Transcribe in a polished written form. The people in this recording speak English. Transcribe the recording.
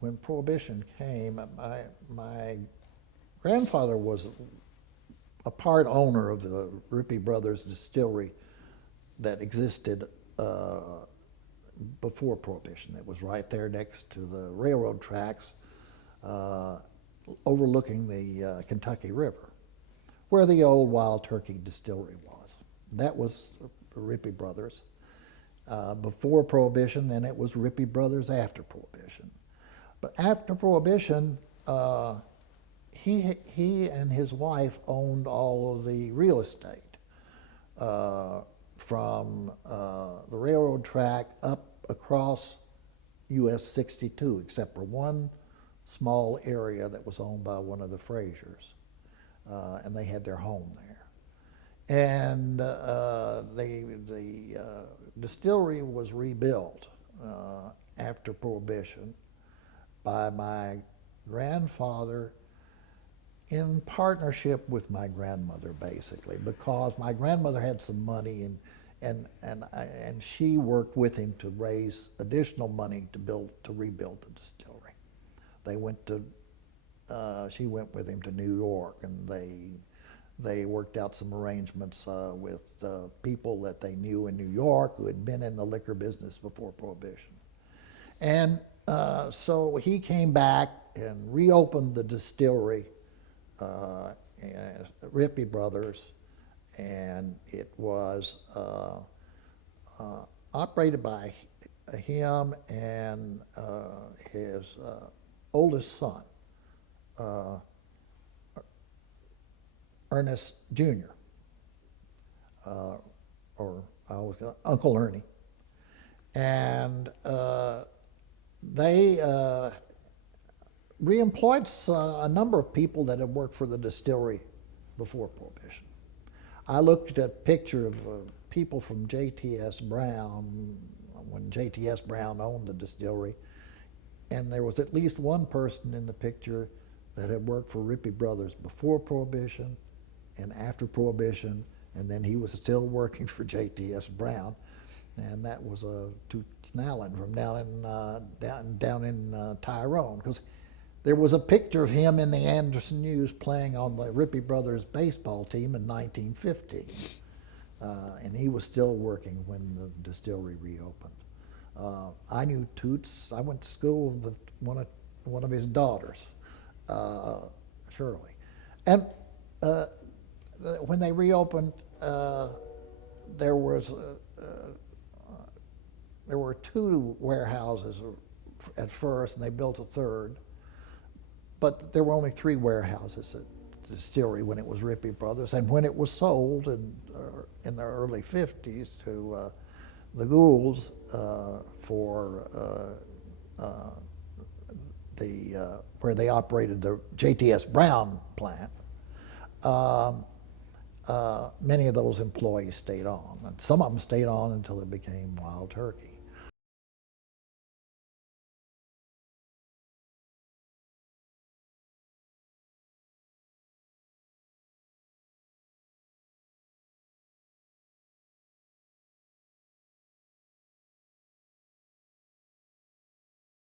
when Prohibition came, my grandfather was a part owner of the Ripy Brothers Distillery that existed before Prohibition. It was right there next to the railroad tracks, overlooking the Kentucky River, where the old Wild Turkey Distillery was. That was Ripy Brothers before Prohibition, and it was Ripy Brothers after Prohibition. But after Prohibition, he and his wife owned all of the real estate from the railroad track up across US 62, except for one small area that was owned by one of the Frasers, and they had their home there. And the distillery was rebuilt after Prohibition by my grandfather in partnership with my grandmother, basically, because my grandmother had some money and she worked with him to raise additional money to rebuild the distillery. They went to she went with him to New York, and they worked out some arrangements with people that they knew in New York who had been in the liquor business before Prohibition. And so he came back and reopened the distillery, Ripy Brothers, and it was operated by him and his oldest son, Ernest Jr., or I always call Uncle Ernie. And they reemployed a number of people that had worked for the distillery before Prohibition. I looked at a picture of people from JTS Brown when JTS Brown owned the distillery, and there was at least one person in the picture that had worked for Ripy Brothers before Prohibition and after Prohibition, and then he was still working for JTS Brown, and that was Toots Allen from down in Tyrone, because there was a picture of him in the Anderson News playing on the Ripy Brothers baseball team in 1950, and he was still working when the distillery reopened. I knew Toots. I went to school with one of his daughters, Shirley, and when they reopened, there were 2 warehouses at first, and they built a third. But there were only 3 warehouses at the distillery when it was Ripy Brothers, and when it was sold in the early 50s to the Goulds for where they operated the JTS Brown plant, many of those employees stayed on, and some of them stayed on until it became Wild Turkey.